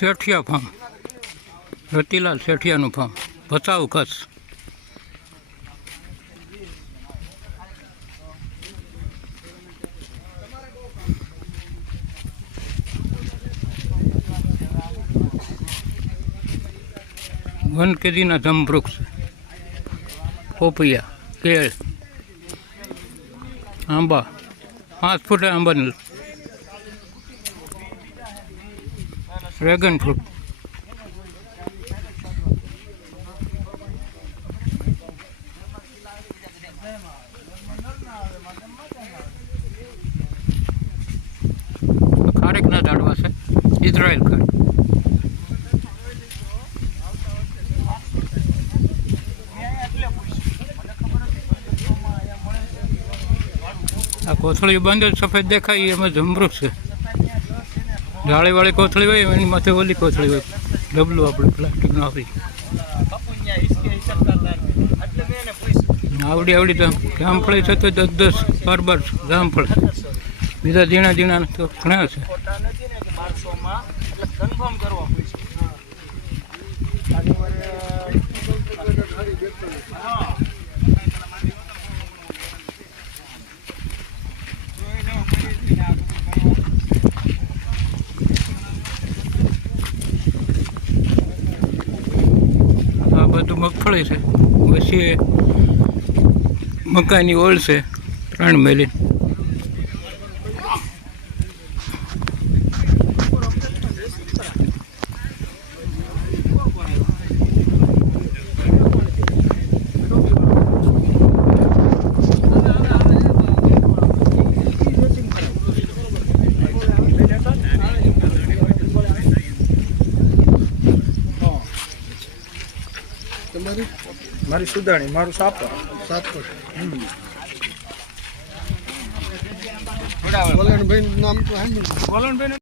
શેઠિયા farm. Ratilal શેઠિયાનું farm. ભચાવ ખસ one કેજીના જમવૃક્ષ. પોપૈયા, કેળ, આંબા. પાંચ ફૂટે આંબાની ડ્રેગન ફ્રૂટ ખારેકના ઝાડવા છે. ઇઝરાયલ ખારેક. આ કોથળી બંધ સફેદ દેખાય, એમાં જમરૂખ છે. જાળીવાળી કોથળી હોય, એની માથે ઓલી કોથળી હોય. ડબલું આપણે, પ્લાસ્ટિકનું આપી. આવડી આવડી તો જામફળી છે તો દસ દસ, બાર બાર જામફળ બીજા ઝીણા ઝીણા તો ઘણા છે. ખોટા બધું મગફળી છે. પછી મકાઈની ઓળ છે ત્રણ મેલી. મારી સુદાણી મારું સાપર સાપર વલણભાઈ નામ તો હે વલણભાઈ